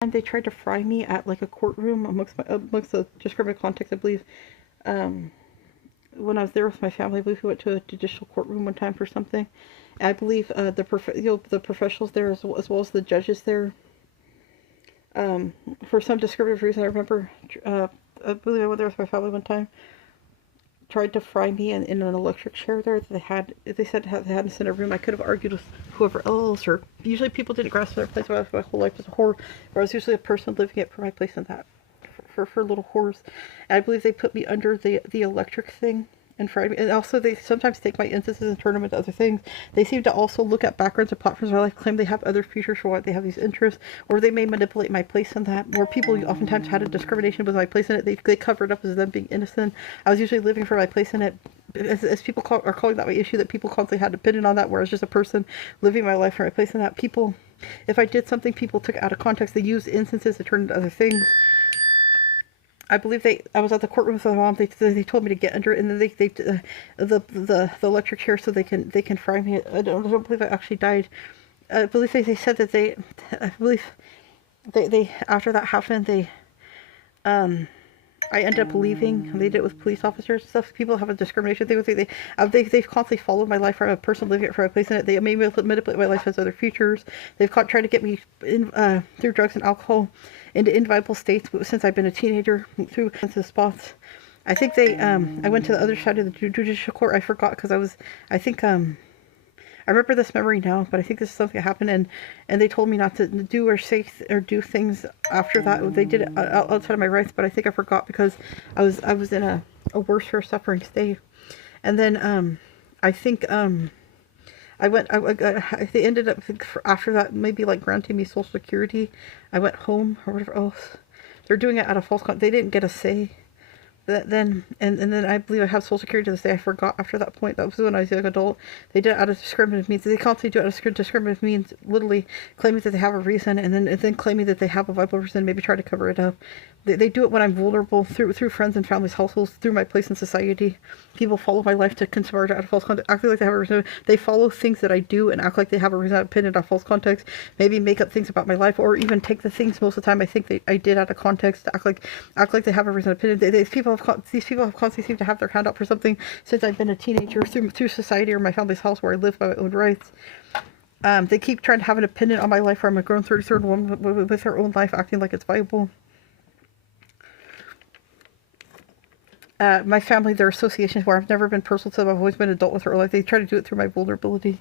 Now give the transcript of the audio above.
And they tried to fry me at like a courtroom amongst the just criminal context, I believe. Um, when I was there with my family, I believe we went to a judicial courtroom one time for something. And I believe the professionals there as well as the judges there. For some descriptive reason, I remember. I believe I went there with my family one time. Tried to fry me in an electric chair there that they had. They said they had us in a room. I could have argued with whoever else, or usually people didn't grasp their place. My whole life was a horror. Where I was usually a person living it for my place in that for little horrors. And I believe they put me under the electric thing and fried me. And also they sometimes take my instances and turn them into other things. They seem to also look at backgrounds and platforms where I claim they have other features for why they have these interests, or they may manipulate my place in that. Or people oftentimes had a discrimination with my place in it. They cover it up as them being innocent. I was usually living for my place in it. As people are calling that my issue, that people constantly had opinion on that, whereas just a person living my life for my place in that. People, if I did something, people took it out of context. They used instances to turn into other things. I believe I was at the courtroom with my mom. They told me to get under it, and then the electric chair so they can fry me. I don't believe I actually died. I believe they said that I believe they after that happened I ended up leaving. They did it with police officers and stuff. People have a discrimination thing with it. They've constantly followed my life from a person living it for a place in it. They made me manipulate my life as other features. They've tried to get me in through drugs and alcohol into inviolable states since I've been a teenager through sensitive spots. I think I went to the other side of the judicial court. I forgot because I remember this memory now, but I think this is something that happened, and they told me not to do or say or do things after that. They did it outside of my rights, but I think I forgot because I was in a worse for suffering state. And then I think they ended up after that maybe like granting me Social Security. I went home or whatever else. They're doing it out of false. They didn't get a say. Then I believe I have Social Security to this day. I forgot after that point. That was when I was a young adult. They did it out of discriminative means. They constantly do it out of discriminative means, literally claiming that they have a reason, and then claiming that they have a viable reason, maybe try to cover it up. They do it when I'm vulnerable, through friends and family's households, through my place in society. People follow my life to convert out of false context, acting like they have a reason. They follow things that I do and act like they have a reason, pinned it on false context. Maybe make up things about my life, or even take the things most of the time I think I did out of context to act like they have a reason, opinion. These people have constantly seemed to have their hand out for something since I've been a teenager, through society or my family's house where I live by my own rights. They keep trying to have an opinion on my life where I'm a grown 33rd woman with her own life, acting like it's viable. My family, their associations where I've never been personal to them, I've always been an adult with her life. They try to do it through my vulnerability.